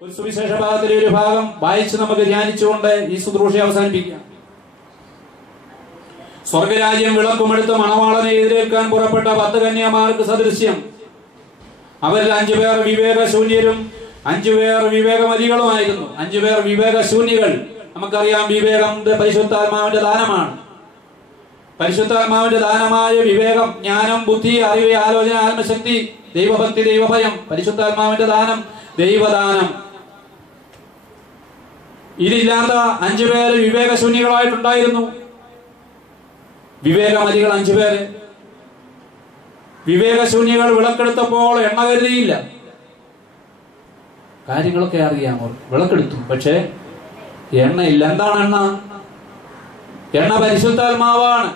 ഒരു സുവിശേഷ ഭാഗത്തിലെ ഒരു ഭാഗം വായിച്ച് നമുക്ക് ധ്യാനിച്ചുകൊണ്ട് ഈ ശുശ്രൂഷ അവസാനിപ്പിക്കാം. സ്വർഗരാജ്യം വിളക്കുമെടുത്ത് മണവാളനെ എതിരേൽക്കാൻ പുറപ്പെട്ട 10 കന്യാമാർക്ക് സദൃശ്യം. അവരിൽ 5 പേർ വിവേകശൂന്യരും 5 പേർ വിവേകമതികളുമായിരുന്നു. 5 പേർ വിവേകശൂന്യകൾ. നമുക്കറിയാം, വിവേകം പരിശുദ്ധാത്മാവിന്റെ ദാനമാണ്. പരിശുദ്ധാത്മാവിന്റെ ദാനമായ വിവേകം, ജ്ഞാനം, ബുദ്ധി, അറിവ്, ആലോചന, ആത്മശക്തി, ദൈവഭക്തി, ദൈവഭയം, പരിശുദ്ധാത്മാവിന്റെ ദാനം, ദൈവദാനം. ഇതില്ലാത്ത 5 പേര് വിവേകശൂന്യകളായിട്ടുണ്ടായിരുന്നു. വിവേകമതികൾ 5 പേര്. വിവേകശൂന്യകൾ വിളക്കെടുത്തപ്പോൾ എണ്ണ കരുതിയില്ല. കാര്യങ്ങളൊക്കെ അറിയാമോ? വിളക്കെടുത്തു, പക്ഷേ എണ്ണയില്ല. എന്താണ് എണ്ണ? എണ്ണ പരിശുദ്ധാത്മാവാണ്.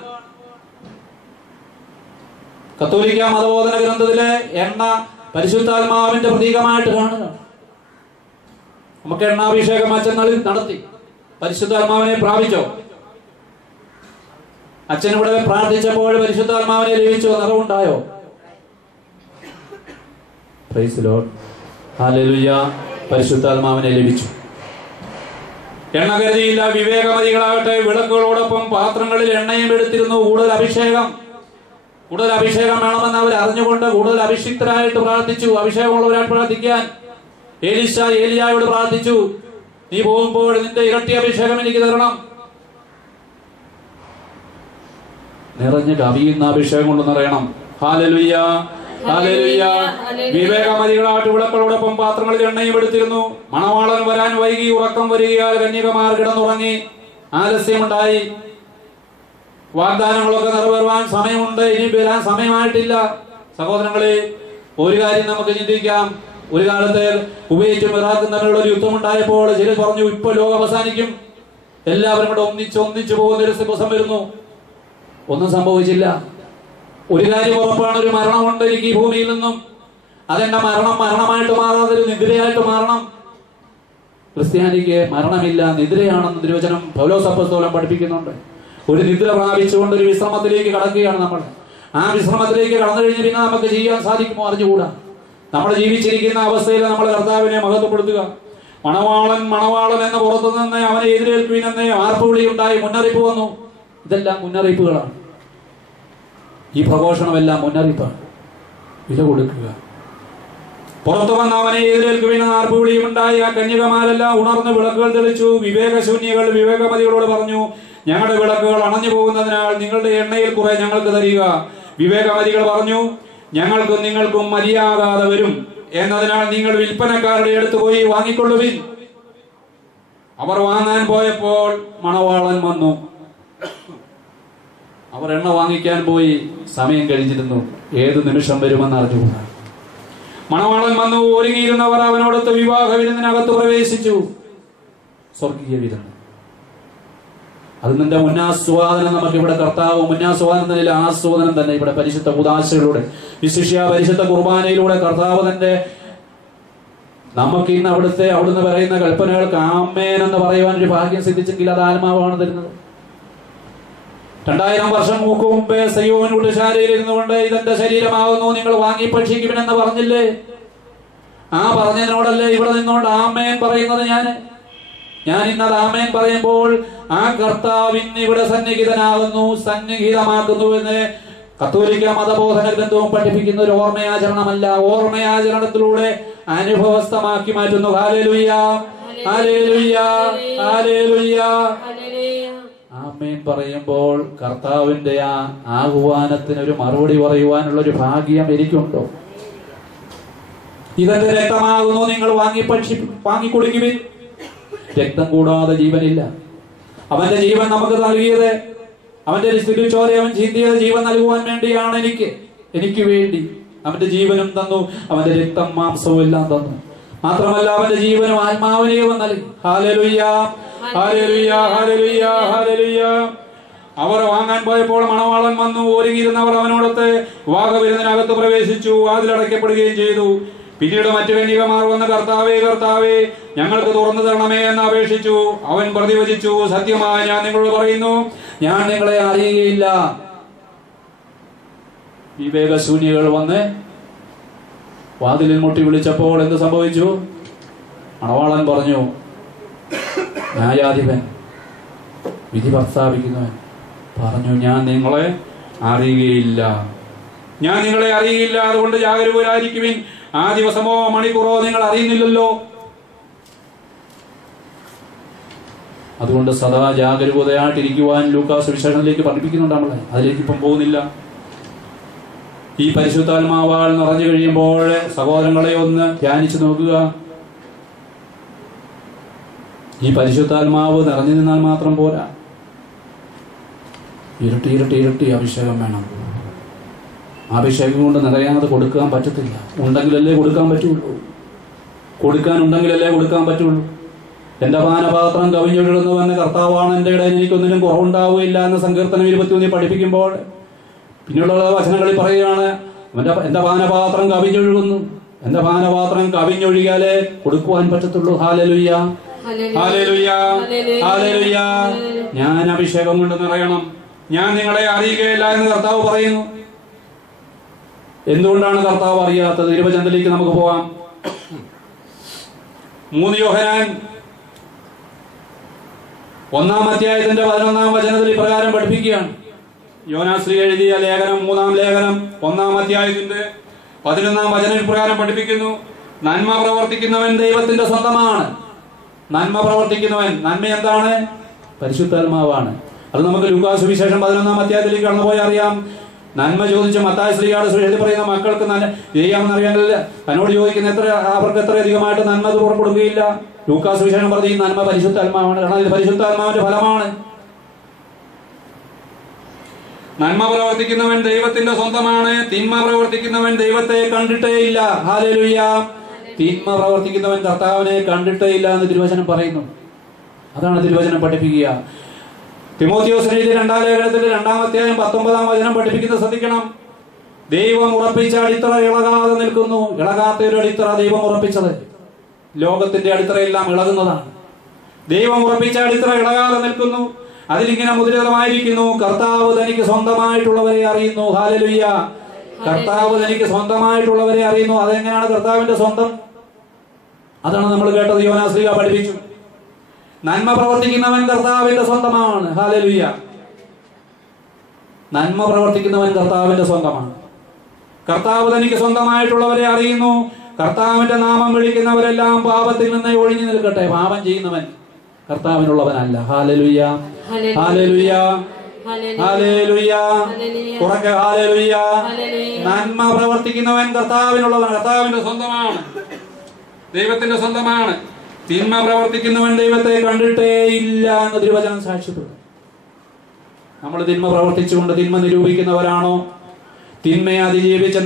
കത്തോലിക്ക മതബോധന ഗ്രന്ഥത്തിലെ എണ്ണ പരിശുദ്ധാത്മാവിന്റെ പ്രതീകമായിട്ട് കാണുക. നമുക്ക് എണ്ണാഭിഷേകം അച്ഛൻ നടത്തി. പരിശുദ്ധാത്മാവിനെ പ്രാപിച്ചോ? അച്ഛൻ ഇവിടെ പ്രാർത്ഥിച്ചപ്പോൾ പരിശുദ്ധാത്മാവിനെ ലഭിച്ചോ? നിറവുണ്ടായോ? Praise the Lord, hallelujah. പരിശുദ്ധാത്മാവിനെ ലഭിച്ചു. എണ്ണ കരുതിയില്ല. വിവേകമതികളാകട്ടെ വിളക്കുകളോടൊപ്പം പാത്രങ്ങളിൽ എണ്ണയും എടുത്തിരുന്നു. കൂടുതൽ അഭിഷേകം വേണമെന്ന് അവർ അറിഞ്ഞുകൊണ്ട് കൂടുതൽ അഭിഷിക്തരായിട്ട് പ്രാർത്ഥിച്ചു. അഭിഷേകമുള്ളവരായിട്ട് പ്രാർത്ഥിക്കാൻ എലീശ ഏലിയായോട് പ്രാർത്ഥിച്ചു, നീ പോകുമ്പോൾ നിന്റെ ഇരട്ടി അഭിഷേകം എനിക്ക് തരണം. നിറഞ്ഞ് കവിയുന്ന അഭിഷേകം കൊണ്ട് നിറയണം. Hallelujah, hallelujah. വിവേകമതികളായിട്ട് വിളക്കുകളോടൊപ്പം പാത്രങ്ങളിൽ എണ്ണയും എടുത്തിരുന്നു. മണവാളൻ വരാൻ വൈകി. ഉറക്കം വരികയാൽ കന്യകമാർ കിടന്നുറങ്ങി. ആലസ്യമുണ്ടായി. വാഗ്ദാനങ്ങളൊക്കെ നിറവേറുവാൻ സമയമുണ്ട്, ഇനി വരാൻ സമയമായിട്ടില്ല. സഹോദരങ്ങളെ, ഒരു കാര്യം നമുക്ക് ചിന്തിക്കാം. ഒരു കാലത്ത് കുവൈറ്റും ഇറാഖും തമ്മിലുള്ള ഒരു യുദ്ധമുണ്ടായപ്പോൾ ചിലർ പറഞ്ഞു, ഇപ്പൊ ലോകം അവസാനിക്കും, എല്ലാവരും കൂടെ ഒന്നിച്ചു പോകുന്ന ഒരു ദിവസം വരുന്നു. ഒന്നും സംഭവിച്ചില്ല. ഒരു കാര്യം ഉറപ്പാണ്, ഒരു മരണമുണ്ട് എനിക്ക് ഈ ഭൂമിയിൽ നിന്നും. അതെന്റെ മരണമായിട്ട് മാറാതെ ഒരു നിദ്രയായിട്ട് മാറണം. ക്രിസ്ത്യാനിക്ക് മരണമില്ല, നിദ്രയാണെന്ന് തിരുവചനം പൗലോസ് അപ്പോസ്തലൻ പഠിപ്പിക്കുന്നുണ്ട്. ഒരു നിദ്ര പ്രാപിച്ചുകൊണ്ട് ഒരു വിശ്രമത്തിലേക്ക് കടക്കുകയാണ് നമ്മൾ. ആ വിശ്രമത്തിലേക്ക് കടന്നു കഴിഞ്ഞ് പിന്നെ നമുക്ക് ചെയ്യാൻ സാധിക്കുമോ? അറിഞ്ഞുകൂടാ. നമ്മൾ ജീവിച്ചിരിക്കുന്ന അവസ്ഥയിൽ നമ്മൾ കർത്താവിനെ മഹത്വപ്പെടുത്തുക. മണവാളൻ എന്ന പുറത്തു നിന്ന് അവനെ എതിരേൽക്കുവിനെന്ന് ആർപ്പുവിളി ഉണ്ടായി. മുന്നറിയിപ്പ് വന്നു. ഇതെല്ലാം മുന്നറിയിപ്പുകളാണ്. ഈ പ്രഘോഷണമെല്ലാം മുന്നറിയിപ്പാണ്. വില കൊടുക്കുക. പുറത്തു വന്ന് അവനെ എതിരേൽക്കുവിനെന്ന് ആർപ്പുവിളിയും ഉണ്ടായി. ആ കന്യകമാരെല്ലാം ഉണർന്ന് വിളക്കുകൾ തെളിച്ചു. വിവേകശൂന്യകൾ വിവേകമതികളോട് പറഞ്ഞു, ഞങ്ങളുടെ വിളക്കുകൾ അണഞ്ഞു പോകുന്നതിനാൽ നിങ്ങളുടെ എണ്ണയിൽ കുറെ ഞങ്ങൾക്ക് തരിക. വിവേകമതികൾ പറഞ്ഞു, ഞങ്ങൾക്കും നിങ്ങൾക്കും മതിയാകാതെ വരും എന്നതിനാൽ നിങ്ങൾ വിൽപ്പനക്കാരുടെ അടുത്ത് പോയി വാങ്ങിക്കൊള്ളുവിൻ. അവർ വാങ്ങാൻ പോയപ്പോൾ മണവാളൻ വന്നു. അവർ എണ്ണ വാങ്ങിക്കാൻ പോയി. സമയം കഴിഞ്ഞിരുന്നു. ഏത് നിമിഷം വരുമെന്ന് അറിഞ്ഞുകൂടാ. മണവാളൻ വന്നു. ഒരുങ്ങിയിരുന്നവർ അവനോടൊത്ത് വിവാഹ വിരുന്നിനകത്ത് പ്രവേശിച്ചു. സ്വർഗീയ വിരുന്ന്. അത് നിന്റെ മുന്നാസ്വാദനം. നമുക്കിവിടെ കർത്താവ് മുന്നാസ്വാദനത്തിൽ ആസ്വാദനം തന്നെ ഇവിടെ പരിശുദ്ധ ഉദാശയിലൂടെ, വിശിഷ്യ പരിശുദ്ധ കുർബാനയിലൂടെ കർത്താവ് തന്നെ നമുക്ക് ഇന്ന് അവിടുന്ന് പറയുന്ന കൽപ്പനകൾക്ക് ആമേൻ എന്ന് പറയുവാൻ ഒരു ഭാഗ്യം സിദ്ധിച്ചെങ്കിൽ അത് ആത്മാവാണ് തരുന്നത്. 2000 വർഷം മുമ്പേ സയ്യോൻ ഉള്ളുശാലയിൽ ഇരുന്നു കൊണ്ട് ഇതെന്റെ ശരീരമാകുന്നു, നിങ്ങൾ വാങ്ങി ഭക്ഷിക്കുമെന്ന് പറഞ്ഞില്ലേ? ആ പറഞ്ഞതിനോടല്ലേ ഇവിടെ നിന്നുകൊണ്ട് ആമേൻ പറയുന്നത്? ഞാൻ ഇന്നത് ആമേൻ പറയുമ്പോൾ ആ കർത്താവ് ഇന്ന് ഇവിടെ സന്നിഹിതമാക്കുന്നു എന്ന് കത്തോലിക്ക മതബോധന ഗ്രന്ഥവും പഠിപ്പിക്കുന്ന ഒരു ഓർമ്മയാചരണമല്ല. ഓർമ്മയാചരണത്തിലൂടെ അനുഭവസ്ഥമാക്കി മാറ്റുന്നു. Hallelujah, hallelujah, hallelujah. ആമേൻ പറയുമ്പോൾ കർത്താവിന്റെ ആ ആഹ്വാനത്തിന് ഒരു മറുപടി പറയുവാനുള്ള ഒരു ഭാഗ്യം എനിക്കുണ്ടോ? ഇതെന്റെ രക്തമാകുന്നു, നിങ്ങൾ വാങ്ങിക്കൊടുക്കുവിൻ. രക്തം കൂടാതെ ജീവനില്ല. അവന്റെ ജീവൻ നമുക്ക് നൽകിയത്, അവന്റെ തിരുച്ചോര അവൻ ചിന്തിയത് ജീവൻ നൽകുവാൻ വേണ്ടിയാണ്. എനിക്ക് വേണ്ടി അവന്റെ ജീവനും തന്നു, അവന്റെ രക്തം മാംസവും എല്ലാം തന്നു. മാത്രമല്ല അവന്റെ ജീവനും ആത്മാവിനെയും നൽകി. Hallelujah, hallelujah, hallelujah, hallelujah. അവർ വാങ്ങാൻ പോയപ്പോൾ മണവാളൻ വന്നു. ഒരുങ്ങിയിരുന്നവർ അവനോടൊത്ത് വിവാഹവിരുന്നിനകത്ത് പ്രവേശിച്ചു. വാതിലടയ്ക്കപ്പെടുകയും ചെയ്തു. പിന്നീട് മറ്റു കന്യകമാർ വന്ന്, കർത്താവേ, കർത്താവേ, ഞങ്ങൾക്ക് തുറന്നു തരണമേ എന്ന് അപേക്ഷിച്ചു. അവൻ പ്രതിവചിച്ചു, സത്യമായി ഞാൻ നിങ്ങളോട് പറയുന്നു, ഞാൻ നിങ്ങളെ അറിയുകയില്ല. വിവേകശൂന്യകൾ വന്ന് വാതിലിൽ മുട്ടി വിളിച്ചപ്പോൾ എന്ത് സംഭവിച്ചു? മണവാളൻ പറഞ്ഞു, ന്യായാധിപൻ വിധി പ്രസ്താവിക്കുന്നവൻ പറഞ്ഞു, ഞാൻ നിങ്ങളെ അറിയുകയില്ല, ഞാൻ നിങ്ങളെ അറിയില്ല, അതുകൊണ്ട് ജാഗരൂകരായിരിക്കുവിൻ. ആ ദിവസമോ മണിക്കൂറോ നിങ്ങൾ അറിയുന്നില്ലല്ലോ. അതുകൊണ്ട് സദാ ജാഗരൂകതയായിട്ടിരിക്കുവാൻ ലൂക്കാസ് സുവിശേഷത്തിലേക്ക് പഠിപ്പിക്കുന്നുണ്ട്. നമ്മളെ അതിലേക്ക് ഇപ്പം പോകുന്നില്ല. ഈ പരിശുദ്ധാത്മാവാൽ നിറഞ്ഞു കഴിയുമ്പോൾ സഹോദരങ്ങളെ ഒന്ന് ധ്യാനിച്ചു നോക്കുക. ഈ പരിശുദ്ധാത്മാവ് നിറഞ്ഞു നിന്നാൽ മാത്രം പോരാ, ഇരട്ടി ഇരട്ടി ഇരട്ടി അഭിഷേകം വേണം. അഭിഷേകം കൊണ്ട് നിറയാതെ കൊടുക്കാൻ പറ്റത്തില്ല. ഉണ്ടെങ്കിലല്ലേ കൊടുക്കാൻ പറ്റുള്ളൂ. കൊടുക്കാനുണ്ടെങ്കിലല്ലേ കൊടുക്കാൻ പറ്റുള്ളൂ. എന്റെ പാനപാത്രം കവിഞ്ഞൊഴുകുന്നവന് കർത്താവാണ് എന്റെ ഇടയിൽ, എനിക്കൊന്നിനും കുറവുണ്ടാവുകയില്ല എന്ന് സങ്കീർത്തനം 21 പഠിപ്പിക്കുമ്പോൾ പിന്നീടുള്ള വചനങ്ങളിൽ പറയുകയാണ്, എന്റെ പാനപാത്രം കവിഞ്ഞൊഴുകുന്നു. എന്റെ പാനപാത്രം കവിഞ്ഞൊഴുകിയാലേ കൊടുക്കുവാൻ പറ്റത്തുള്ളൂ. Hallelujah, hallelujah, hallelujah. ഞാൻ അഭിഷേകം കൊണ്ട് നിറയണം, ഞാൻ നിങ്ങളെ അറിയുകയില്ല എന്ന് കർത്താവ് പറയുന്നു. എന്തുകൊണ്ടാണ് കർത്താവ് അറിയാത്തത്? ഇരുവചനത്തിലേക്ക് നമുക്ക് പോകാം. 3 യോഹന്നാൻ 1-ാം അധ്യായത്തിന്റെ 11-ാം വചനത്തിൽ ഇപ്രകാരം പഠിപ്പിക്കുകയാണ്. യോനാശ്രീ എഴുതിയ ലേഖനം, 3-ാം ലേഖനം 1-ാം അധ്യായത്തിന്റെ 11-ാം വചനം ഇപ്രകാരം പഠിപ്പിക്കുന്നു, നന്മ പ്രവർത്തിക്കുന്നവൻ ദൈവത്തിന്റെ സ്വന്തമാണ്. നന്മ പ്രവർത്തിക്കുന്നവൻ, നന്മ എന്താണ്? പരിശുദ്ധാത്മാവാണ്. അത് നമുക്ക് ലൂക്കാസ് സുവിശേഷം 11-ാം അധ്യായത്തിലേക്ക് കടന്നുപോയി അറിയാം. നന്മ ചോദിച്ച മത്തായി ശ്രീയാണ് സുവിശേഷത്തിൽ പറയുന്ന മക്കൾക്ക് ചെയ്യാമെന്ന് അറിയാനില്ല. തന്നോട് ചോദിക്കുന്ന അവർക്ക് എത്ര അധികമായിട്ട് നന്മ കൊടുക്കുകയില്ല. ലൂക്കാസ് സുവിശേഷം പറഞ്ഞ ഈ നന്മ പരിശുദ്ധാത്മാവാണ്. കാരണം ഇത് പരിശുദ്ധാത്മാവിന്റെ ഫലമാണ്. നന്മ പ്രവർത്തിക്കുന്നവൻ ദൈവത്തിന്റെ സ്വന്തമാണ്, തിന്മ പ്രവർത്തിക്കുന്നവൻ ദൈവത്തെ കണ്ടിട്ടേ ഇല്ല. ഹല്ലേലൂയ. തിന്മ പ്രവർത്തിക്കുന്നവൻ കർത്താവിനെ കണ്ടിട്ടേ ഇല്ല എന്ന് തിരുവചനം പറയുന്നു. അതാണ് തിരുവചനം പഠിപ്പിക്കുക. തിമോത്തിയോസിന് എഴുതിയ 2-ാം ലേഖനത്തിന്റെ 2-ാം അധ്യായം 19-ാം വചനം പഠിപ്പിക്കുന്നത് ശ്രദ്ധിക്കണം. ദൈവം ഉറപ്പിച്ച അടിത്തറ ഇളകാതെ നിൽക്കുന്നു. ഇളകാത്ത ഒരു അടിത്തറ ദൈവം ഉറപ്പിച്ചത്. ലോകത്തിന്റെ അടിത്തറയെല്ലാം ഇളകുന്നതാണ്. ദൈവം ഉറപ്പിച്ച അടിത്തറ ഇളകാതെ നിൽക്കുന്നു. അതിലിങ്ങനെ മുദ്രിതമായിരിക്കുന്നു, കർത്താവ് തനിക്ക് സ്വന്തമായിട്ടുള്ളവരെ അറിയുന്നു. ഹല്ലേലൂയ. കർത്താവ് തനിക്ക് സ്വന്തമായിട്ടുള്ളവരെ അറിയുന്നു. അതെങ്ങനെയാണ് കർത്താവിന്റെ സ്വന്തം? അതാണ് നമ്മൾ കേട്ടത്. യോനാശ്രീ പഠിപ്പിച്ചു, നന്മ പ്രവർത്തിക്കുന്നവൻ കർത്താവിന്റെ സ്വന്തമാണ്. ഹല്ലേലൂയ. നന്മ പ്രവർത്തിക്കുന്നവൻ കർത്താവിന്റെ സ്വന്തമാണ്. കർത്താവ് തനിക്ക് സ്വന്തമായിട്ടുള്ളവരെ അറിയുന്നു. കർത്താവിന്റെ നാമം വിളിക്കുന്നവരെല്ലാം പാപത്തിൽ നിന്ന് ഒഴിഞ്ഞു നിൽക്കട്ടെ. പാപം ചെയ്യുന്നവൻ കർത്താവിനുള്ളവനല്ല. Hallelujah, hallelujah, hallelujah. ഉറക്കെ ഹല്ലേലൂയ. നന്മ പ്രവർത്തിക്കുന്നവൻ കർത്താവിനുള്ളവൻ, കർത്താവിന്റെ സ്വന്തമാണ്, ദൈവത്തിന്റെ സ്വന്തമാണ്. തിന്മ പ്രവർത്തിക്കുന്നവൻ ദൈവത്തെ കണ്ടിട്ടേ ഇല്ല എന്ന് തിരുവചനം സാക്ഷ്യപ്പെടുന്നു. നമ്മൾ തിന്മ പ്രവർത്തിച്ചുകൊണ്ട് തിന്മ നിരൂപിക്കുന്നവരാണോ? തിന്മയെ അതിജീവിച്ച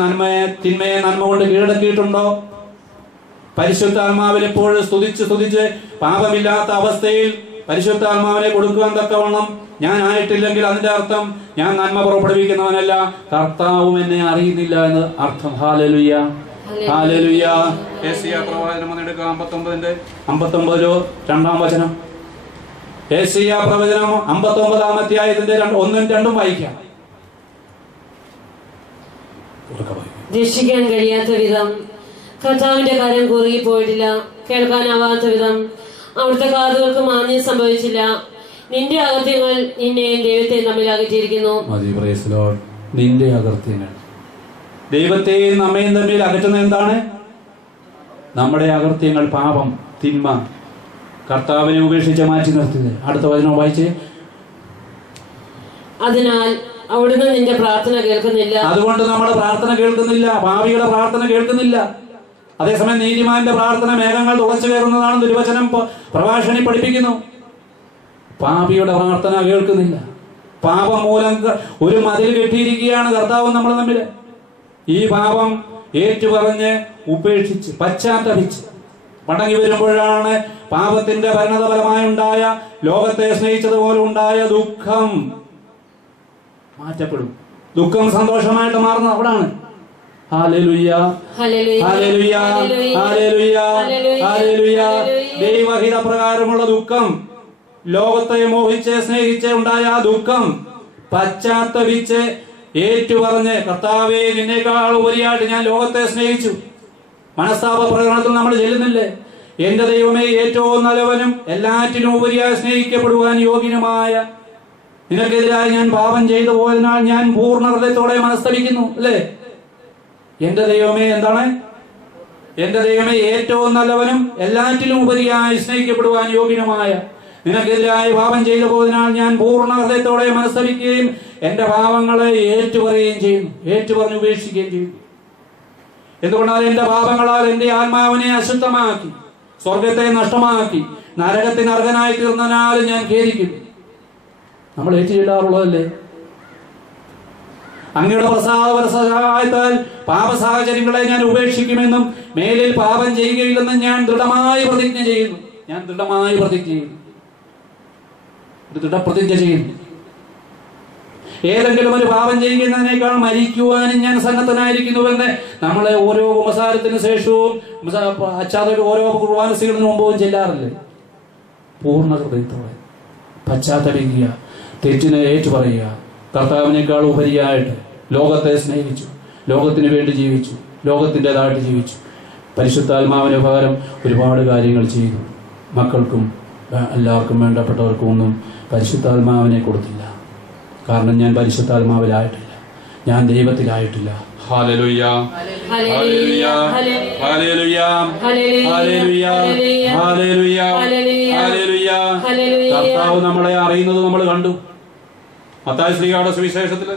തിന്മയെ നന്മ കൊണ്ട് കീഴടക്കിയിട്ടുണ്ടോ? പരിശുദ്ധാത്മാവിൽ എപ്പോഴും സ്തുതിച്ച് പാപമില്ലാത്ത അവസ്ഥയിൽ പരിശുദ്ധാത്മാവിനെ കൊടുക്കുവാൻ തക്കവണ്ണം ഞാൻ ആയിട്ടില്ലെങ്കിൽ അതിന്റെ അർത്ഥം ഞാൻ നന്മ പുറപ്പെടുവിക്കുന്നവനല്ല, കർത്താവും എന്നെ അറിയുന്നില്ല എന്ന് അർത്ഥം. Hallelujah, hallelujah. യെശയ്യാ പ്രവചനം 59 2-ാം വചനം. യെശയ്യാ പ്രവചനം 59-ാം അധ്യായത്തിന്റെ 1-ഉം 2-ഉം വായിക്കാം. രക്ഷിക്കാൻ കഴിയാത്ത വിധം കർത്താവിന്റെ കരം കുറുകിപ്പോയിട്ടില്ല, കേൾക്കാനാവാത്ത വിധം അവിടുത്തെ കാതുകൾക്ക് മാന്യം സംഭവിച്ചില്ല. നിന്റെ അകത്യങ്ങൾ നിന്നെയും ദൈവത്തെയും തമ്മിൽ അകറ്റിയിരിക്കുന്നു. നിന്റെ അകൃത്യങ്ങൾ ദൈവത്തെയും നമ്മയും തമ്മിൽ അകറ്റുന്നത് എന്താണ്? നമ്മുടെ അകൃത്യങ്ങൾ, പാപം, തിന്മ. കർത്താവിനെ ഉപേക്ഷിച്ച് മാറ്റി നിർത്തിയത്. അടുത്ത വചനം വായിച്ചേ. അതിനാൽ അവിടുന്ന് നിന്റെ പ്രാർത്ഥന കേൾക്കുന്നില്ല. അതുകൊണ്ട് നമ്മുടെ പ്രാർത്ഥന കേൾക്കുന്നില്ല, പാപിയുടെ പ്രാർത്ഥന കേൾക്കുന്നില്ല. അതേസമയം നീതിമാന്റെ പ്രാർത്ഥന മേഘങ്ങൾ തുളച്ചു കയറുന്നതാണ് തിരുവചനം പ്രഭാഷണി പഠിപ്പിക്കുന്നു. പാപിയുടെ പ്രാർത്ഥന കേൾക്കുന്നില്ല. പാപം മൂലം ഒരു മതിൽ കെട്ടിയിരിക്കുകയാണ് കർത്താവും നമ്മൾ തമ്മിൽ. ഈ പാപം ഏറ്റുപറഞ്ഞ് ഉപേക്ഷിച്ച് പശ്ചാത്തപിച്ച് മടങ്ങി വരുമ്പോഴാണ് പാപത്തിന്റെ പരിണതഫലമായി ഉണ്ടായ, ലോകത്തെ സ്നേഹിച്ചതുപോലെ ഉണ്ടായ ദുഃഖം മാറ്റപ്പെടും. ദുഃഖം സന്തോഷമായിട്ട് മാറുന്നത് അവിടാണ്. Hallelujah, hallelujah, hallelujah, hallelujah. ദൈവഹിത പ്രകാരമുള്ള ദുഃഖം, ലോകത്തെ മോഹിച്ച് സ്നേഹിച്ച് ഉണ്ടായ ആ ദുഃഖം പശ്ചാത്തപിച്ച് ഏറ്റുപറഞ്ഞ്, കർത്താവേ നിന്നേക്കാൾ ഉപരിയായിട്ട് ഞാൻ ലോകത്തെ സ്നേഹിച്ചു. മനസ്താപ പ്രകടനത്തിൽ നമ്മൾ ചെല്ലുന്നില്ലേ? എന്റെ ദൈവമേ, ഏറ്റവും നല്ലവനും എല്ലാറ്റിനും ഉപരിയായി സ്നേഹിക്കപ്പെടുവാൻ യോഗ്യനുമായ നിനക്കെതിരായി ഞാൻ പാപം ചെയ്തു പോയതിനാൽ ഞാൻ പൂർണ്ണ ഹൃദയത്തോടെ മനസ്തപിക്കുന്നു. അല്ലേ? എന്റെ ദൈവമേ എന്താണ്? എന്റെ ദൈവമേ, ഏറ്റവും നല്ലവനും എല്ലാറ്റിലും ഉപരിയായി സ്നേഹിക്കപ്പെടുവാൻ യോഗ്യനുമായ നിനക്കെതിരായി പാപം ചെയ്തു പോയതിനാൽ ഞാൻ പൂർണ്ണ ഹൃദയത്തോടെ മനസ്തപിക്കുകയും എന്റെ പാപങ്ങളെ ഏറ്റുപറയുകയും ചെയ്യുന്നു, ഏറ്റുപറഞ്ഞ് ഉപേക്ഷിക്കുകയും ചെയ്യുന്നു. എന്തുകൊണ്ടാൽ എന്റെ പാപങ്ങളാൽ എന്റെ ആത്മാവിനെ അശുദ്ധമാക്കി, സ്വർഗത്തെ നഷ്ടമാക്കി, നരകത്തിന് അർഹനായി തീർന്നതിനാൽ ഞാൻ ഖേദിക്കുന്നു. നമ്മൾ ഏറ്റുചൊല്ലാറുള്ളതല്ലേ? അങ്ങയുടെ പ്രസാദപരസഹായത്താൽ പാപ സാഹചര്യങ്ങളെ ഞാൻ ഉപേക്ഷിക്കുമെന്നും മേലിൽ പാപം ചെയ്യുകയില്ലെന്നും ഞാൻ ദൃഢമായി പ്രതിജ്ഞ ചെയ്യുന്നു. ഞാൻ ദൃഢമായി പ്രതിജ്ഞ ചെയ്യുന്നു, ദൃഢപ്രതിജ്ഞ ചെയ്യുന്നു. ഏതെങ്കിലും ഒരു പാപം ചെയ്യുന്നതിനേക്കാൾ മരിക്കുവാനും ഞാൻ സന്നദ്ധനായിരിക്കുന്നുവെന്ന് നമ്മളെ ഓരോ ഉപസാരത്തിന് ശേഷവും അച്ചാതൊരു ഓരോ കുർബാനസികളിന് മുമ്പും ചെല്ലാറില്ലേ? പൂർണ്ണ ഹൃദയത്തോടെ പശ്ചാത്തപിക്കുക, തെറ്റിനെ ഏറ്റുപറയുക. കർത്താവിനേക്കാൾ ഉപരിയായിട്ട് ലോകത്തെ സ്നേഹിച്ചു, ലോകത്തിന് വേണ്ടി ജീവിച്ചു, ലോകത്തിൻ്റെതായിട്ട് ജീവിച്ചു. പരിശുദ്ധാത്മാവിന് പകരം ഒരുപാട് കാര്യങ്ങൾ ചെയ്തു. മക്കൾക്കും എല്ലാവർക്കും വേണ്ടപ്പെട്ടവർക്കും ഒന്നും പരിശുദ്ധാത്മാവിനെ കൊടുത്തില്ല. കാരണം ഞാൻ പരിശുദ്ധാത്മാവിലായിട്ടില്ല, ഞാൻ ദൈവത്തിലായിട്ടില്ല. Hallelujah, hallelujah, hallelujah, hallelujah, hallelujah, hallelujah. കർത്താവ് നമ്മളെ അറിയുന്നത് നമ്മൾ കണ്ടു. മത്തായി ശ്ലീഹായുടെ സുവിശേഷത്തില്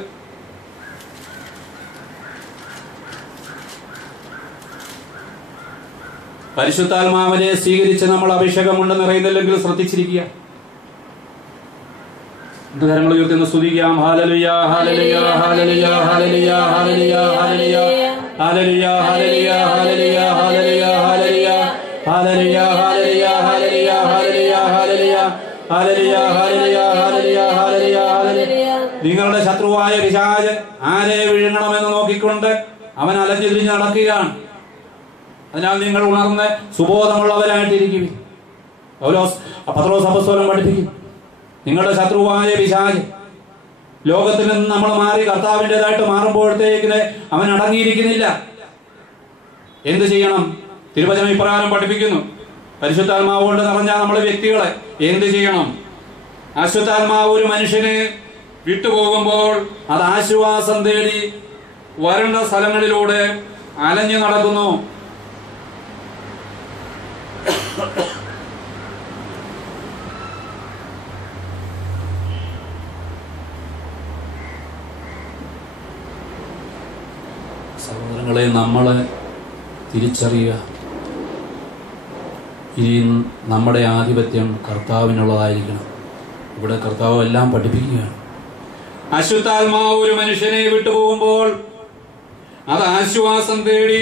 പരിശുദ്ധാത്മാവിനെ സ്വീകരിച്ച് നമ്മൾ അഭിഷേകം കൊണ്ട് നിറയുന്നില്ലെങ്കിൽ ശ്രദ്ധിച്ചിരിക്കുക. കരങ്ങൾ ഉയർത്തുന്ന സ്തുതിക്കാം. Hallelujah, hallelujah, hallelujah, hallelujah, hallelujah, hallelujah, hallelujah, hallelujah, hallelujah, hallelujah, hallelujah, hallelujah, hallelujah, hallelujah, hallelujah, hallelujah, hallelujah, hallelujah, hallelujah, hallelujah. നിങ്ങളുടെ ശത്രുവായ പിശാച് ആരെ വിഴുങ്ങണമെന്ന് നോക്കിക്കൊണ്ട് അവൻ അലഞ്ഞു തിരിഞ്ഞ് നടക്കുകയാണ്. അതിനാൽ നിങ്ങൾ ഉണർന്ന് സുബോധമുള്ളവരായിട്ടിരിക്കും. പത്രോസ് അപ്പോസ്തലൻ പഠിപ്പിക്കും, നിങ്ങളുടെ ശത്രുവായ പിശാച് ലോകത്തിൽ നിന്ന് നമ്മൾ മാറി കർത്താവിൻ്റെതായിട്ട് മാറുമ്പോഴത്തേക്കിന് അവൻ അടങ്ങിയിരിക്കുന്നില്ല. എന്ത് ചെയ്യണം? തിരുവചനം ഇപ്രകാരം പഠിപ്പിക്കുന്നു. പരിശുദ്ധാത്മാവ് കൊണ്ട് നിറഞ്ഞ നമ്മുടെ വ്യക്തികളെ എന്ത് ചെയ്യണം? അശുദ്ധാത്മാവ് ഒരു മനുഷ്യന് വിട്ടുപോകുമ്പോൾ അത് ആശ്വാസം തേടി വരണ്ട സ്ഥലങ്ങളിലൂടെ അലഞ്ഞു നടക്കുന്നു. സഹോദരങ്ങളെ, നമ്മളെ തിരിച്ചറിയുക. ഇനി നമ്മുടെ ആധിപത്യം കർത്താവിനുള്ളതായിരിക്കണം. ഇവിടെ കർത്താവ് എല്ലാം പഠിപ്പിക്കുകയാണ്. അശുദ്ധാത്മാവ് ഒരു മനുഷ്യനെ വിട്ടുപോകുമ്പോൾ അത് ആശ്വാസം തേടി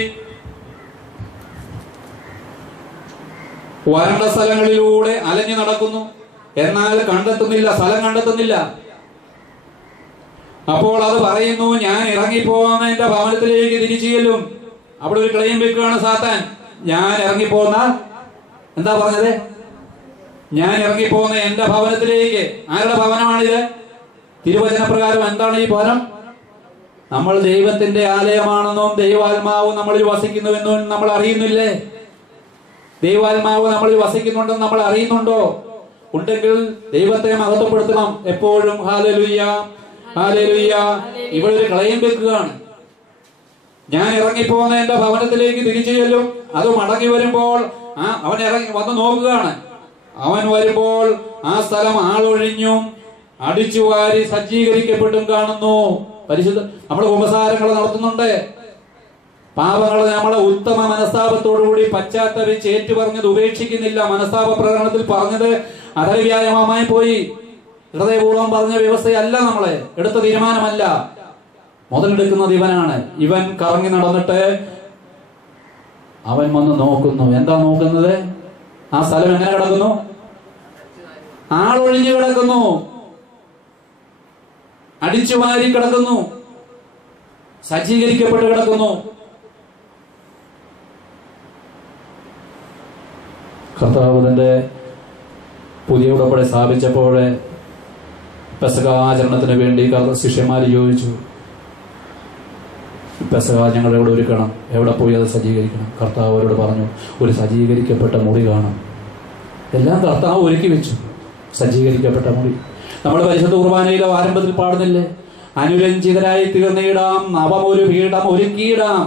വരണ്ട സ്ഥലങ്ങളിലൂടെ അലഞ്ഞു നടക്കുന്നു, എന്നാൽ കണ്ടെത്തുന്നില്ല, സ്ഥലം കണ്ടെത്തുന്നില്ല. അപ്പോൾ അത് പറയുന്നു, ഞാൻ ഇറങ്ങിപ്പോകുന്ന എന്റെ ഭവനത്തിലേക്ക് തിരിച്ചു ചെല്ലും. അവിടെ ഒരു ക്ലെയിം വെക്കുകയാണ് സാത്താൻ. ഞാൻ ഇറങ്ങിപ്പോകുന്ന, എന്താ പറഞ്ഞത്? ഞാൻ ഇറങ്ങിപ്പോകുന്ന എന്റെ ഭവനത്തിലേക്ക്. ആരുടെ ഭവനമാണിത്? തിരുവചനപ്രകാരം എന്താണ് ഈ ഭവനം? നമ്മൾ ദൈവത്തിന്റെ ആലയമാണെന്നും ദൈവാത്മാവ് നമ്മളിൽ വസിക്കുന്നുവെന്നും നമ്മൾ അറിയുന്നില്ലേ? ദൈവാത്മാവ് നമ്മളിൽ വസിക്കുന്നുണ്ടെന്ന് നമ്മൾ അറിയുന്നുണ്ടോ? ഉണ്ടെങ്കിൽ ദൈവത്തെ മഹത്വപ്പെടുത്തണം എപ്പോഴും. Hallelujah, hallelujah. ഇവിടെ ഒരു ക്ലെയിം വെക്കുകയാണ്, ഞാൻ ഇറങ്ങിപ്പോകുന്ന എന്റെ ഭവനത്തിലേക്ക് തിരിച്ചു ചെല്ലും. അത് മടങ്ങി വരുമ്പോൾ അവൻ ഇറങ്ങി വന്ന് നോക്കുകയാണ്. അവൻ വരുമ്പോൾ ആ സ്ഥലം ആളൊഴിഞ്ഞും അടിച്ചുവാരി സജ്ജീകരിക്കപ്പെട്ടും കാണുന്നു. പരിശുദ്ധ നമ്മൾ ഉപസാരങ്ങൾ നടത്തുന്നുണ്ട്. പാപങ്ങൾ നമ്മളെ ഉത്തമ മനസ്താപത്തോടുകൂടി പശ്ചാത്തപിച്ച് ഏറ്റുപറഞ്ഞത് ഉപേക്ഷിക്കുന്നില്ല. മനസ്താപ പ്രകടനത്തിൽ പറഞ്ഞത് അധരവ്യായാമമായി പോയി. ഹൃദയപൂർവ്വം പറഞ്ഞ വ്യവസ്ഥയല്ല, നമ്മളെ എടുത്ത തീരുമാനമല്ല. മുതലെടുക്കുന്നത് ഇവനാണ്. ഇവൻ കറങ്ങി നടന്നിട്ട് അവൻ വന്ന് നോക്കുന്നു. എന്താ നോക്കുന്നത്? ആ സ്ഥലം എങ്ങനെ കിടക്കുന്നു? ആളൊഴിഞ്ഞു കിടക്കുന്നു, അടിച്ചുവാരി കിടക്കുന്നു, സജ്ജീകരിക്കപ്പെട്ട് കിടക്കുന്നു. കർത്താവ് തന്റെ പുതിയ ഉടമ്പടി സ്ഥാപിച്ചപ്പോൾ പെസഹ ആചരണത്തിന് വേണ്ടി ശിഷ്യന്മാർ ചോദിച്ചു, പെസഹ ഞങ്ങളെവിടെ ഒരുക്കണം, എവിടെ പോയി അത് സജ്ജീകരിക്കണം. കർത്താവ് അവരോട് പറഞ്ഞു, ഒരു സജ്ജീകരിക്കപ്പെട്ട മുറി കാണും. എല്ലാം കർത്താവ് ഒരുക്കി വെച്ചു, സജ്ജീകരിക്കപ്പെട്ട മുറി. നമ്മൾ പരിശുദ്ധ കുർബാനയിലോ ആരംഭത്തിൽ പാടുന്നില്ലേ, അനുരഞ്ജിതരായി തീർന്നിടാം, നവമൊരു പീഠം ഒരുക്കിയിടാം,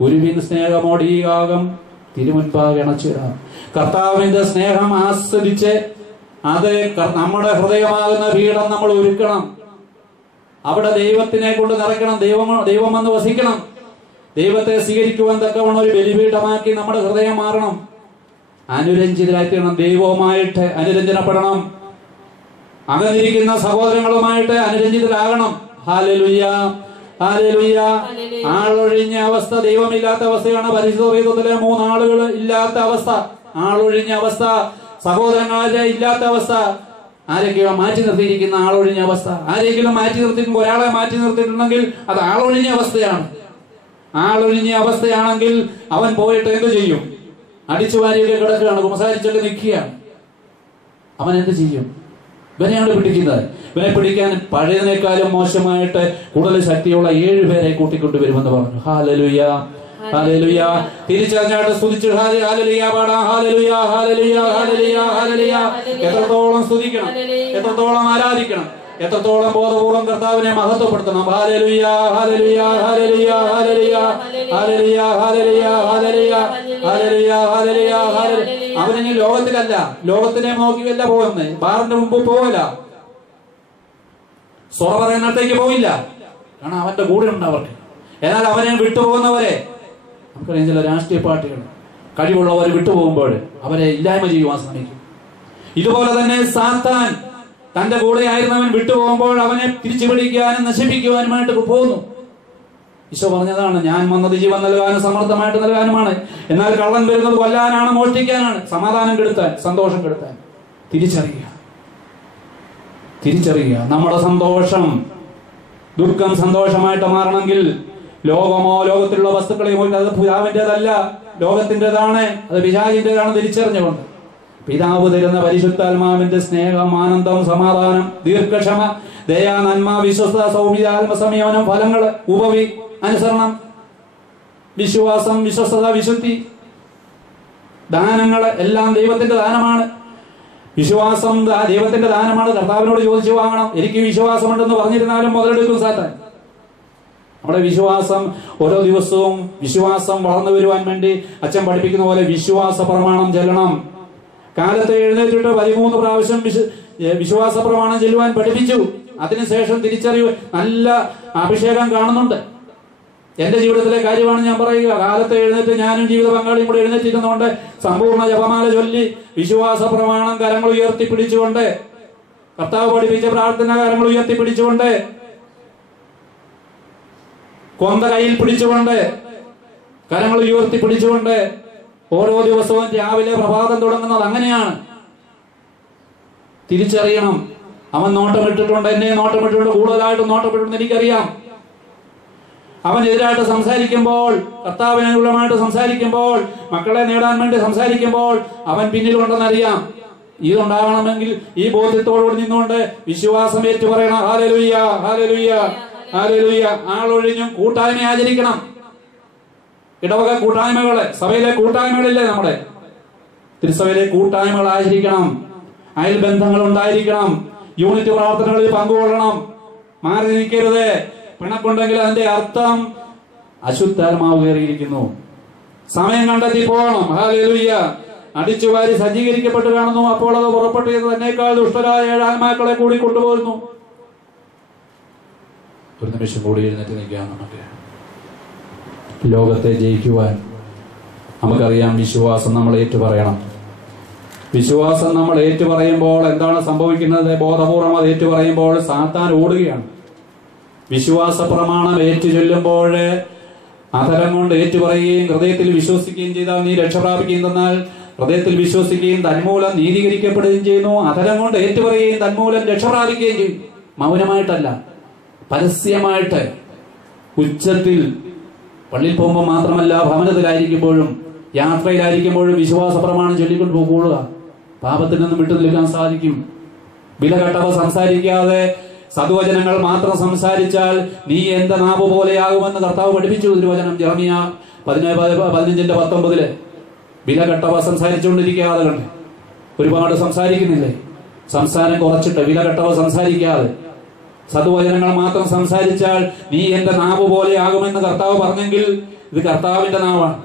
ഒരുവിൻ സ്നേഹമോടീകാകം തിരുമുൻപാകണച്ചിടാം. കർത്താവിന്റെ സ്നേഹം ആസ്വദിച്ച് അത് നമ്മുടെ ഹൃദയമാകുന്ന പീഠം നമ്മൾ ഒരുക്കണം. അവിടെ ദൈവത്തിനെ കൊണ്ട് നിറയ്ക്കണം, ദൈവം വന്ന് വസിക്കണം. ദൈവത്തെ സ്വീകരിക്കുവാൻ തക്കവണ്ണം ഒരു ബലിപീഠമാക്കി നമ്മുടെ ഹൃദയം മാറണം. അനുരഞ്ജിതരായി തീരണം, ദൈവവുമായിട്ട് അനുരഞ്ജനപ്പെടണം. അകന്നിരിക്കുന്ന സഹോദരങ്ങളുമായിട്ട് അനുരഞ്ജിതരാകണം. Hallelujah, hallelujah. ആളൊഴിഞ്ഞ അവസ്ഥ, ദൈവമില്ലാത്ത അവസ്ഥയാണ്. പരിശുദ്ധ വേദത്തിലെ 3 ആളുകൾ ഇല്ലാത്ത അവസ്ഥ, ആളൊഴിഞ്ഞ അവസ്ഥ, സഹോദരങ്ങളെ ഇല്ലാത്ത അവസ്ഥ. ആരെങ്കിലും മാറ്റി നിർത്തിയിരിക്കുന്ന ആളൊഴിഞ്ഞ അവസ്ഥ. ആരെങ്കിലും മാറ്റി നിർത്തിയിട്ടുണ്ടെങ്കിൽ, ഒരാളെ മാറ്റി നിർത്തിയിട്ടുണ്ടെങ്കിൽ അത് ആളൊഴിഞ്ഞ അവസ്ഥയാണ്. ആളൊഴിഞ്ഞ അവസ്ഥയാണെങ്കിൽ അവൻ പോയിട്ട് എന്ത് ചെയ്യും? അടിച്ചുവാരിയൊക്കെ കിടക്കുകയാണ്, സംസാരിച്ചൊക്കെ നിൽക്കുകയാണ്. അവൻ എന്ത് ചെയ്യും? ഇവനെയാണ് പിടിക്കുന്നത്. ഇവനെ പിടിക്കാൻ പഴയതിനേക്കാളും മോശമായിട്ട് കൂടുതൽ ശക്തിയുള്ള 7 പേരെ കൂട്ടിക്കൊണ്ടുവരുമെന്ന് പറഞ്ഞു. Hallelujah, hallelujah. തിരിച്ചറിഞ്ഞാട്ട് സ്തുതിച്ചു ഹല്ലേലൂയ പാടാം. Hallelujah, hallelujah, hallelujah, hallelujah. എത്രത്തോളം സ്തുതിക്കണം, എത്രത്തോളം ആരാധിക്കണം, എത്രത്തോളം ബോധപൂർവം കർത്താവിനെ മഹത്വപ്പെടുത്തണം. Hallelujah, hallelujah, hallelujah, hallelujah, hallelujah, hallelujah, hallelujah, hallelujah, hallelujah, hallelujah. അവനിനി ലോകത്തിലല്ല, ലോകത്തിനെ നോക്കിയല്ല പോകുന്നത്. ബാറിന്റെ മുമ്പ് പോവില്ല, സ്വറ പറയുന്നിടത്തേക്ക് പോയില്ല. കാരണം അവന്റെ കൂടെ ഉണ്ട് അവർക്ക്. എന്നാൽ അവനെ വിട്ടുപോകുന്നവരെ, നമുക്കറിയാം ചില രാഷ്ട്രീയ പാർട്ടികൾ കഴിവുള്ളവർ വിട്ടുപോകുമ്പോൾ അവരെ ഇല്ലായ്മ ചെയ്യുവാൻ ശ്രമിക്കും. ഇതുപോലെ തന്നെ സാത്താൻ തന്റെ കൂടെ ആയിരുന്നവൻ വിട്ടുപോകുമ്പോൾ അവനെ തിരിച്ചു പിടിക്കാനും നശിപ്പിക്കുവാനുമായിട്ട് പോകുന്നു. ഈശോ പറഞ്ഞതാണ്, ഞാൻ വന്നത് ജീവൻ നൽകാനും സമർത്ഥമായിട്ട് നൽകാനുമാണ്. എന്നാൽ കള്ളൻ വരുന്നത് കൊല്ലാനാണ്, മോഷ്ടിക്കാനാണ്, സമാധാനം കെടുത്താൻ, സന്തോഷം കെടുത്താൻ. തിരിച്ചറിയുക, തിരിച്ചറിയുക. നമ്മുടെ സന്തോഷം ദുഃഖം സന്തോഷമായിട്ട് മാറണമെങ്കിൽ ലോകമോ ലോകത്തിലുള്ള വസ്തുക്കളെയോ അത് പിതാവിൻ്റെതല്ല, ലോകത്തിൻ്റെതാണ്, അത് പിശാചിൻ്റെതാണ് തിരിച്ചറിഞ്ഞുകൊണ്ട് പിതാവ് തരുന്ന പരിശുദ്ധാത്മാവിന്റെ സ്നേഹം, ആനന്ദം, സമാധാനം, ദീർഘക്ഷമ, ദയ, നന്മ, വിശ്വസ്ത, സൗമ്യത, ആത്മസംയമനം, ഫലങ്ങൾ, ഉപവി, അനുസരണം, വിശ്വാസം, വിശ്വസ്തത, വിശുദ്ധി, ദാനങ്ങൾ എല്ലാം ദൈവത്തിന്റെ ദാനമാണ്. വിശ്വാസം ദൈവത്തിന്റെ ദാനമാണ്. കർത്താവിനോട് ചോദിച്ചു വാങ്ങണം. എനിക്ക് വിശ്വാസമുണ്ടെന്ന് പറഞ്ഞിരുന്നാലും മുതലെടുക്കും സാത്താൻ. നമ്മുടെ വിശ്വാസം ഓരോ ദിവസവും വിശ്വാസം വളർന്നു വരുവാൻ വേണ്ടി അച്ഛൻ പഠിപ്പിക്കുന്ന പോലെ വിശ്വാസ പ്രമാണം ചെല്ലണം. കാലത്ത് എഴുന്നേറ്റിട്ട് 13 പ്രാവശ്യം വിശ്വാസ പ്രമാണം ചെല്ലുവാൻ പഠിപ്പിച്ചു. അതിനുശേഷം തിരിച്ചറിവ്, നല്ല അഭിഷേകം കാണുന്നുണ്ട്. എന്റെ ജീവിതത്തിലെ കാര്യമാണ് ഞാൻ പറയുക. കാലത്ത് എഴുന്നേറ്റ് ഞാനും ജീവിത പങ്കാളിയും കൂടെ എഴുന്നേറ്റിരുന്നുകൊണ്ട് സമ്പൂർണ്ണ ജപമാല ചൊല്ലി വിശ്വാസ പ്രമാണം കരങ്ങൾ ഉയർത്തിപ്പിടിച്ചുകൊണ്ട്, കർത്താവ് പഠിപ്പിച്ച പ്രാർത്ഥന കരങ്ങൾ ഉയർത്തിപ്പിടിച്ചുകൊണ്ട്, കൊന്ത കയ്യിൽ പിടിച്ചുകൊണ്ട്, കരങ്ങൾ ഉയർത്തിപ്പിടിച്ചുകൊണ്ട് ഓരോ ദിവസവും രാവിലെ പ്രഭാതം തുടങ്ങുന്നത് അങ്ങനെയാണ്. തിരിച്ചറിയണം, അവൻ നോട്ടമിട്ടിട്ടുണ്ട്, എന്നെ നോട്ടമിട്ടിട്ടുണ്ട്, കൂടുതലായിട്ട് നോട്ടമിട്ടിട്ടുണ്ട്, എനിക്കറിയാം. അവനെതിരായിട്ട് സംസാരിക്കുമ്പോൾ, കർത്താവിനുള്ളമായിട്ട് സംസാരിക്കുമ്പോൾ, മക്കളെ നേടാൻ വേണ്ടി സംസാരിക്കുമ്പോൾ അവൻ പിന്നിലുണ്ടെന്നറിയാം. ഇതുണ്ടാകണമെങ്കിൽ ഈ ബോധ്യത്തോടുകൂടി നിന്നുകൊണ്ട് വിശ്വാസം ഏറ്റു പറയണം. Hallelujah, hallelujah, hallelujah. ആളൊഴിഞ്ഞും കൂട്ടായ്മ ആചരിക്കണം. ഇടവക കൂട്ടായ്മകള്, സഭയിലെ കൂട്ടായ്മകളില്ലേ നമ്മുടെ തിരുസഭയിലെ കൂട്ടായ്മകൾ ആചരിക്കണം. അയൽബന്ധങ്ങൾ ഉണ്ടായിരിക്കണം. യൂണിറ്റ് പ്രാർത്ഥനകളിൽ പങ്കുകൊള്ളണം. മാറി നിൽക്കരുത്. പിണക്കുണ്ടെങ്കിൽ അതിന്റെ അർത്ഥം അശുദ്ധാത്മാവ് കയറിയിരിക്കുന്നു. സമയം കണ്ടെത്തി പോകണം. ഹല്ലേലൂയ. അടിച്ചുവാരി സജ്ജീകരിക്കപ്പെട്ട് കാണുന്നു. അപ്പോൾ അത് പുറപ്പെട്ടു തന്നേക്കാൾ ദുഷ്ടരായ 7 ആത്മാക്കളെ കൂടി കൊണ്ടുപോകുന്നു. ഒരു നിമിഷം കൂടി എഴുന്നേറ്റ് നിൽക്കാം. നമുക്ക് ലോകത്തെ ജയിക്കുവാൻ നമുക്കറിയാം, വിശ്വാസം നമ്മൾ ഏറ്റുപറയണം. വിശ്വാസം നമ്മൾ ഏറ്റുപറയുമ്പോൾ എന്താണ് സംഭവിക്കുന്നത്? ബോധപൂർവം അത് ഏറ്റുപറയുമ്പോൾ സാത്താൻ ഓടുകയാണ്. വിശ്വാസ പ്രമാണം ഏറ്റുചൊല്ലുമ്പോൾ അധരം കൊണ്ട് ഏറ്റുപറയുകയും ഹൃദയത്തിൽ വിശ്വസിക്കുകയും ചെയ്താൽ നീ രക്ഷ പ്രാപിക്കുകയും തന്നാൽ ഹൃദയത്തിൽ വിശ്വസിക്കുകയും തന്മൂലം നീതീകരിക്കപ്പെടുകയും ചെയ്യുന്നു. അധരം കൊണ്ട് ഏറ്റുപറയുകയും തന്മൂലം രക്ഷ പ്രാപിക്കുകയും ചെയ്യും. മൗനമായിട്ടല്ല, പരസ്യമായിട്ട്, ഉച്ചത്തിൽ. പള്ളിയിൽ പോകുമ്പോൾ മാത്രമല്ല, ഭവനത്തിലായിരിക്കുമ്പോഴും യാത്രയിലായിരിക്കുമ്പോഴും വിശ്വാസ പ്രമാണം ചൊല്ലിക്കൊണ്ട് പോകുക. പാപത്തിൽ നിന്നും വിട്ടു നിൽക്കാൻ സാധിക്കും. വില കെട്ടവ സംസാരിക്കാതെ സദ്വചനങ്ങൾ മാത്രം സംസാരിച്ചാൽ നീ എന്റെ നാവ് പോലെയാകുമെന്ന് കർത്താവ് പഠിപ്പിച്ചു. തിരുവചനം ജെറമിയ 15:19. വില കെട്ടവ സംസാരിച്ചുകൊണ്ടിരിക്കാതെ കണ്ട് ഒരുപാട് സംസാരിക്കുന്നില്ലേ? സംസാരം കുറച്ചിട്ട് വില കെട്ടവ സംസാരിക്കാതെ സദ്വചനങ്ങൾ മാത്രം സംസാരിച്ചാൽ നീ എന്റെ നാവ് പോലെയാകുമെന്ന് കർത്താവ് പറഞ്ഞെങ്കിൽ ഇത് കർത്താവിന്റെ നാവാണ്.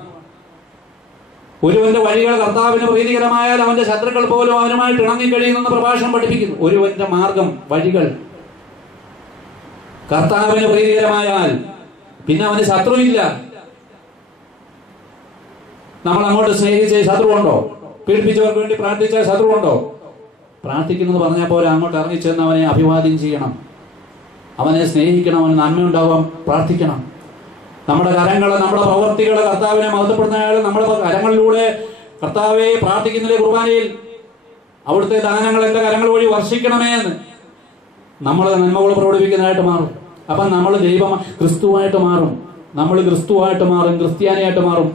ഒരുവന്റെ വഴികൾ കർത്താവിന് പ്രീതികരമായാൽ അവന്റെ ശത്രുക്കൾ പോലും അവനുമായിട്ട് ഇണങ്ങിക്കഴിയുന്നെന്ന് പ്രഭാഷണം പഠിപ്പിക്കുന്നു. ഒരുവന്റെ മാർഗം, വഴികൾ കർത്താവിന് പ്രീതികരമായാൽ പിന്നെ അവന് ശത്രുവില്ല. നമ്മൾ അങ്ങോട്ട് സ്നേഹിച്ച ശത്രുവുണ്ടോ? പീഡിപ്പിച്ചവർക്ക് വേണ്ടി പ്രാർത്ഥിച്ച ശത്രുവുണ്ടോ? പ്രാർത്ഥിക്കുന്നത് പറഞ്ഞാൽ പോലെ അങ്ങോട്ട് ഇറങ്ങിച്ചെന്ന് അവനെ അഭിവാദ്യം ചെയ്യണം, അവനെ സ്നേഹിക്കണം, അവന് നന്മയുണ്ടാവാൻ പ്രാർത്ഥിക്കണം. നമ്മുടെ കരങ്ങള്, നമ്മുടെ പ്രവൃത്തികള് കർത്താവിനെ മഹത്വപ്പെടുന്നയാൾ നമ്മുടെ കരങ്ങളിലൂടെ കർത്താവെ പ്രാർത്ഥിക്കുന്നില്ലേ കുർബാനയിൽ? അവിടുത്തെ ദാനങ്ങൾ എന്റെ കരങ്ങൾ വഴി വർഷിക്കണമേ എന്ന് നമ്മൾ നന്മകൾ പ്രകടിപ്പിക്കുന്നതായിട്ട് മാറും. അപ്പം നമ്മൾ ക്രിസ്തുവായിട്ട് മാറും, നമ്മൾ ക്രിസ്തുവായിട്ട് മാറും, ക്രിസ്ത്യാനിയായിട്ട് മാറും.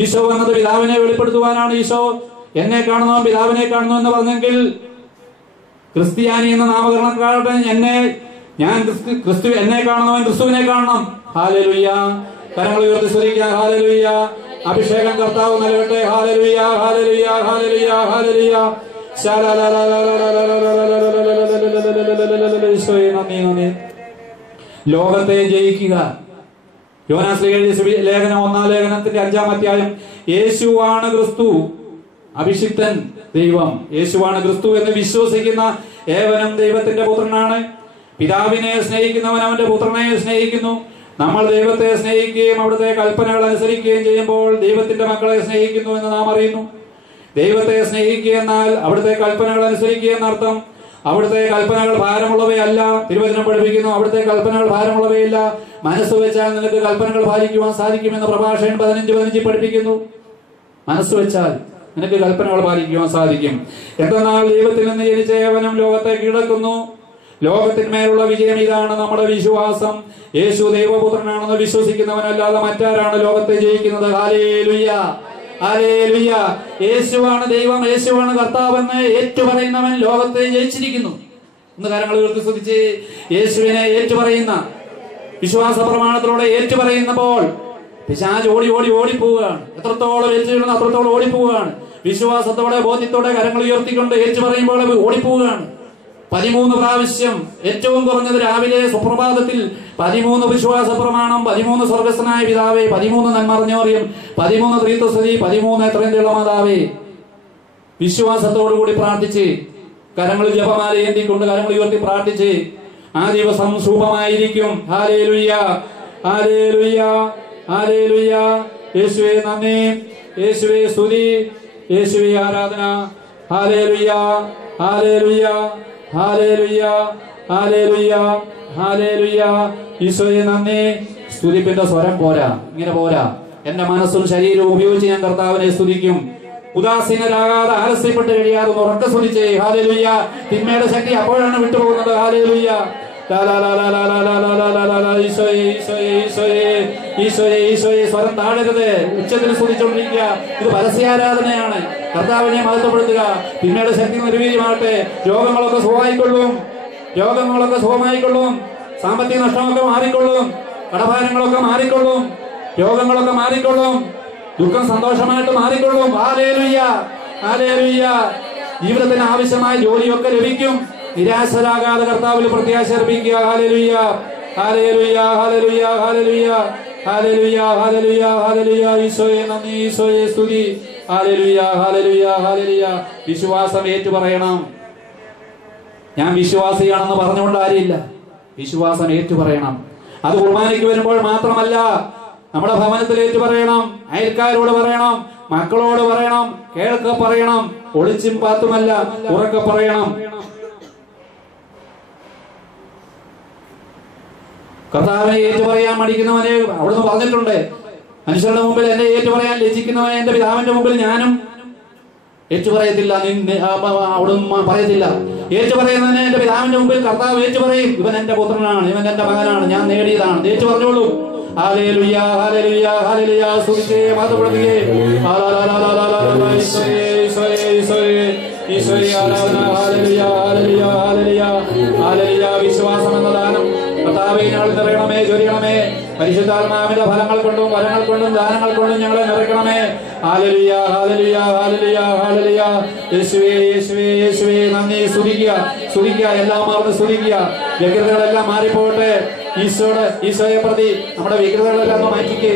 ഈശോ എന്നത് പിതാവിനെ വെളിപ്പെടുത്തുവാനാണ്. ഈശോ എന്നെ കാണുന്നു പിതാവിനെ കാണുന്നു എന്ന് പറഞ്ഞെങ്കിൽ ക്രിസ്ത്യാനി എന്ന നാമകരണം ക്രിസ്തു എന്നെ കാണുന്നവൻ ക്രിസ്തുവിനെ കാണണം. ഹല്ലേലൂയ. കരങ്ങൾ ഉയർത്തി സ്തുതിക്കാം. ഹല്ലേലൂയ. അഭിഷേകം കർത്താവ് നൽകട്ടെ. Hallelujah, hallelujah, hallelujah, hallelujah. ലോകത്തെ ജയിക്കുക. യോഹന്നാൻ എഴുതിയ ലേഖനം 1-ാം ലേഖനത്തിന്റെ 5-ാം അധ്യായം. യേശുവാണ് ക്രിസ്തു, അഭിഷിക്തൻ ദൈവം. യേശുവാണ് ക്രിസ്തു എന്ന് വിശ്വസിക്കുന്ന ഏവനും ദൈവത്തിന്റെ പുത്രനാണ്. പിതാവിനെ സ്നേഹിക്കുന്നവൻ അവന്റെ പുത്രനെ സ്നേഹിക്കുന്നു. നമ്മൾ ദൈവത്തെ സ്നേഹിക്കുകയും അവിടുത്തെ കൽപ്പനകൾ അനുസരിക്കുകയും ചെയ്യുമ്പോൾ ദൈവത്തിന്റെ മക്കളെ സ്നേഹിക്കുന്നു എന്ന് നാം അറിയുന്നു. ദൈവത്തെ സ്നേഹിക്കുക എന്നാൽ അവിടുത്തെ കൽപ്പനകൾ അനുസരിക്കുക എന്നർത്ഥം. അവിടുത്തെ കൽപ്പനകൾ ഭാരമുള്ളവയല്ല. തിരുവചനം പഠിപ്പിക്കുന്നു അവിടുത്തെ കൽപ്പനകൾ ഭാരമുള്ളവയല്ല. മനസ്സ് വെച്ചാൽ നിനക്ക് കൽപ്പനകൾ പാലിക്കുവാൻ സാധിക്കുമെന്ന് പ്രഭാഷകൻ 15:15 പഠിപ്പിക്കുന്നു. മനസ്സ് വെച്ചാൽ നിനക്ക് കൽപ്പനകൾ പാലിക്കുവാൻ സാധിക്കും. എന്തെന്നാൽ ദൈവത്തിൽ നിന്ന് ജനിച്ച ഏവനും ലോകത്തെ കീഴടക്കുന്നു. ലോകത്തിന്മേലുള്ള വിജയം ഇതാണ് നമ്മുടെ വിശ്വാസം. യേശു ദൈവപുത്രനാണെന്ന് വിശ്വസിക്കുന്നവനല്ലാതെ മറ്റാരാണ് ലോകത്തെ ജയിക്കുന്നത്? Hallelujah, hallelujah. യേശുവാണ് ദൈവം, യേശുവാണ് കർത്താവെന്ന് ഏറ്റുപറയുന്നവൻ ലോകത്തെ ജയിച്ചിരിക്കുന്നു. ഇന്ന് കരങ്ങൾ ഉയർത്തി സ്തുതിച്ച് യേശുവിനെ ഏറ്റുപറയുന്ന, വിശ്വാസ പ്രമാണത്തിലൂടെ ഏറ്റുപറയുന്നപ്പോൾ പിശാച് ഓടിപ്പോവുകയാണ്. എത്രത്തോളം ഏറ്റുചൊല്ലുന്നു അത്രത്തോളം ഓടിപ്പോവുകയാണ്. വിശ്വാസത്തോടെ ബോധ്യത്തോടെ കരങ്ങൾ ഉയർത്തിക്കൊണ്ട് ഏറ്റുപറയുമ്പോൾ ഓടിപ്പോവുകയാണ്. 13 പ്രാവശ്യം, ഏറ്റവും കുറഞ്ഞത് രാവിലെ സുപ്രഭാതത്തിൽ 13 വിശ്വാസ പ്രമാണം, 13 സ്വർഗസ്ഥനായ പിതാവേ, 13 നന്മറിഞ്ഞോറിയും, 13 ത്രിത്വസ്തുതി, 13 എത്രയും തെളിവുള്ള മാതാവേ. വിശ്വാസത്തോടുകൂടി പ്രാർത്ഥിച്ച് കരങ്ങൾ ജപമാല ഏന്തിക്കൊണ്ട് കരങ്ങൾ ഉയർത്തി പ്രാർത്ഥിച്ച് ആ ദിവസം ശുഭമായിരിക്കും. Hallelujah, hallelujah, hallelujah. യേശുവേ നന്ദി, യേശുവേ സ്തുതി, യേശുവേ ആരാധന. Hallelujah, hallelujah, hallelujah, hallelujah, hallelujah. ഈശോയെ നന്ദി. സ്തുതിപ്പിന്റെ സ്വരം പോരാ, ഇങ്ങനെ പോരാ. എന്റെ മനസ്സും ശരീരവും ഉപയോഗിച്ച് ഞാൻ കർത്താവിനെ സ്തുതിക്കും. ഉദാസീനരാകാതെ ആലസ്യപ്പെട്ട് കഴിയാതെ ഉറക്ക സ്തുതിച്ചേ. ഹല്ലേലൂയ. തിന്മയുടെ ശക്തി അപ്പോഴാണ് വിട്ടുപോകുന്നത്. ഹല്ലേലൂയ. ഈശോയെ സ്വരം താഴരുത്, ഉച്ചത്തിൽ സ്തുതിച്ചുകൊണ്ടിരിക്കുക. ഇത് പരസ്യാരാധനയാണ്. കർത്താവിനെ മഹത്വപ്പെടുത്തുക. തിന്മയുടെ ശക്തി നിർവീര്യമാകട്ടെ. രോഗങ്ങളൊക്കെ സുഖമായിക്കൊള്ളും. സാമ്പത്തിക നഷ്ടമൊക്കെ മാറിക്കൊള്ളും. കടഭാരങ്ങളൊക്കെ മാറിക്കൊള്ളും. രോഗങ്ങളൊക്കെ മാറിക്കൊള്ളും. ദുഃഖം സന്തോഷമായിട്ട് മാറിക്കൊള്ളും. Hallelujah, hallelujah. ജീവിതത്തിന് ആവശ്യമായ ജോലിയൊക്കെ ലഭിക്കും. നിരാശരാകാതെ കർത്താവിൽ പ്രത്യാശ അർപ്പിക്കുക. Hallelujah, hallelujah, hallelujah, hallelujah, hallelujah, hallelujah, hallelujah. ഈശോയെ നന്ദി, ഈശോയെ സ്തുതി. Hallelujah, hallelujah, hallelujah. വിശ്വാസം ഏറ്റുപറയണം. ഞാൻ വിശ്വാസിയാണെന്ന് പറഞ്ഞുകൊണ്ട് കാര്യമില്ല. വിശ്വാസം ഏറ്റുപറയണം. അത് കുർബാനയ്ക്ക് വരുമ്പോൾ മാത്രമല്ല, നമ്മുടെ ഭവനത്തിൽ ഏറ്റുപറയണം, അയൽക്കാരോട് പറയണം, മക്കളോട് പറയണം, കേൾക്കെ പറയണം. ഒളിച്ചും പാത്തുമല്ല, ഉറക്കെ പറയണം. കർത്താവിനെ ഏറ്റുപറയാൻ മടിക്കുന്നവനെ അവിടുന്ന് പറഞ്ഞിട്ടുണ്ട്. മനുഷ്യരുടെ മുമ്പിൽ എന്നെ ഏറ്റുപറയാൻ ലജ്ജിക്കുന്നവനെ എന്റെ പിതാവിന്റെ മുമ്പിൽ ഞാനും ഏറ്റുപറയത്തില്ല, അവിടുന്ന് പറയത്തില്ല. ഏറ്റുപറയുന്നതിനെ എന്റെ പിതാവിന്റെ മുമ്പിൽ കർത്താവ് ഏറ്റുപറയും. ഇവൻ എന്റെ പുത്രനാണ്, ഇവൻ എന്റെ മകനാണ്, ഞാൻ നേടിയതാണ്. ഏറ്റു പറഞ്ഞോളൂ. Hallelujah, hallelujah, hallelujah. സ്തുതിച്ചേ, മഹത്വപ്പെടുത്തുകേ. ഈശോയെ ആരാധന. Hallelujah, hallelujah, hallelujah, hallelujah. വിശ്വാസം എന്ന ദാനം കർത്താവേ ഞങ്ങൾ നിറയണമേ, ചൊരിയണമേ. പരിശുദ്ധാത്മാവിന്റെ ഫലങ്ങൾ കൊണ്ടും വരങ്ങൾ കൊണ്ടും ദാനങ്ങൾ കൊണ്ടും ഞങ്ങളെ നിറയ്ക്കണമേ. Hallelujah, hallelujah, hallelujah, hallelujah. യേശുവേ, യേശുവേ, യേശുവേ നന്ദി. സ്തുതിക്കുക, സ്തുതിക്കുക, എല്ലാം മറന്ന് സ്തുതിക്കുക. വ്യഗ്രതകളെല്ലാം മാറിപ്പോട്ടെ. ഈശോയെ പ്രതി നമ്മുടെ വിഗ്രതകളെല്ലാം മാറ്റിക്കേ.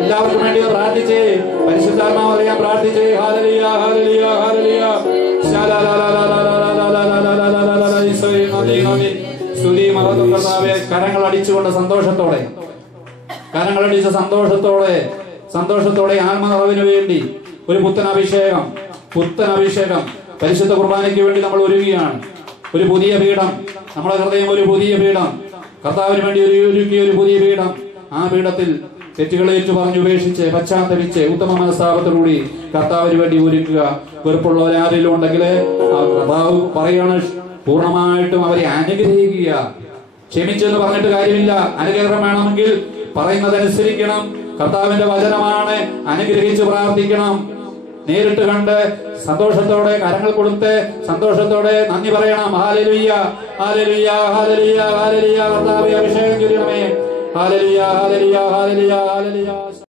എല്ലാവർക്കും വേണ്ടി പ്രാർത്ഥിച്ചേ. പരിശുദ്ധാത്മാവ് അറിയാൻ പ്രാർത്ഥിച്ചേ. Hallelujah, hallelujah, hallelujah. ഈശോയെ നന്ദി, നന്ദി. സ്തുതി മഹത്വം കർത്താവേ. കരങ്ങൾ അടിച്ചുകൊണ്ട് സന്തോഷത്തോടെ, കരങ്ങളടിച്ച സന്തോഷത്തോടെ ആത്മനിറവിന് വേണ്ടി ഒരു പുത്തൻ അഭിഷേകം പരിശുദ്ധ കുർബാനയ്ക്ക് വേണ്ടി നമ്മൾ ഒരുങ്ങുകയാണ്. ഒരു പുതിയ പീഠം, നമ്മുടെ ഹൃദയം ഒരു പുതിയ പീഠം, കർത്താവിന് വേണ്ടി ഒരുക്കിയ ഒരു പുതിയ പീഠം. ആ പീഠത്തിൽ തെറ്റുകളെ ഏറ്റു പറഞ്ഞ് ഉപേക്ഷിച്ച് പശ്ചാത്തപിച്ച് ഉത്തമ മനസ്താപത്തോടുകൂടി കർത്താവിന് വേണ്ടി ഒരുക്കുക. വെറുപ്പുള്ളവരാരെങ്കിലും ഉണ്ടെങ്കിൽ കർത്താവ് പറയാണ്, പൂർണ്ണമായിട്ടും അവരെ അനുഗ്രഹിക്കുക. ക്ഷമിച്ചെന്ന് പറഞ്ഞിട്ട് കാര്യമില്ല. അനുഗ്രഹം വേണമെങ്കിൽ പറയുന്നതനുസരിക്കണം. കർത്താവിന്റെ വചനമാണ്. അനുഗ്രഹിച്ച് പ്രാർത്ഥിക്കണം. നേരിട്ട് കണ്ട് സന്തോഷത്തോടെ കരങ്ങൾ കൊടുത്ത് സന്തോഷത്തോടെ നന്ദി പറയണം. Hallelujah, hallelujah, hallelujah, hallelujah. കർത്താവേ അഭിഷേകം ചൊരിയണമേ. Hallelujah, hallelujah, hallelujah, hallelujah.